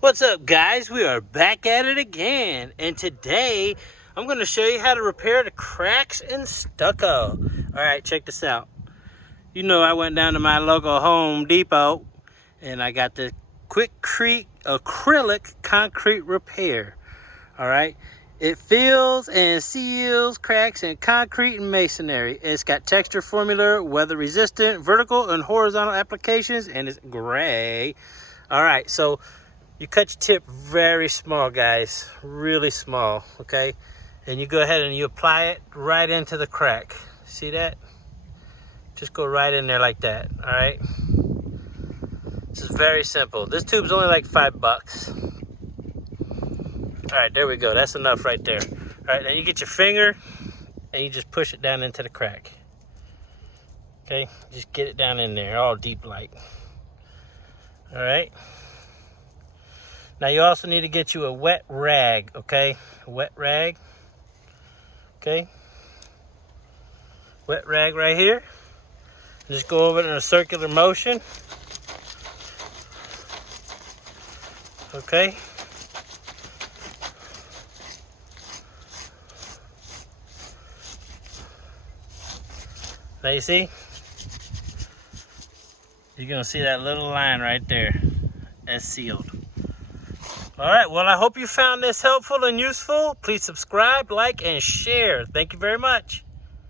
What's up, guys? We are back at it again, and today I'm going to show you how to repair the cracks in stucco. Alright, check this out. You know, I went down to my local Home Depot and I got the QUIKRETE acrylic concrete repair. Alright, it fills and seals cracks in concrete and masonry. It's got texture formula, weather resistant, vertical and horizontal applications, and it's gray. Alright, so you cut your tip very small, guys, really small, okay? And you go ahead and you apply it right into the crack. See that? Just go right in there like that, all right? This is very simple. This tube's only like $5. All right, there we go. That's enough right there. All right, then you get your finger and you just push it down into the crack. Okay, just get it down in there, all deep like. All right. Now you also need to get you a wet rag, okay? A wet rag, okay? Wet rag right here. Just go over it in a circular motion. Okay? Now you see? You're gonna see that little line right there. That's sealed. All right, well, I hope you found this helpful and useful. Please subscribe, like, and share. Thank you very much.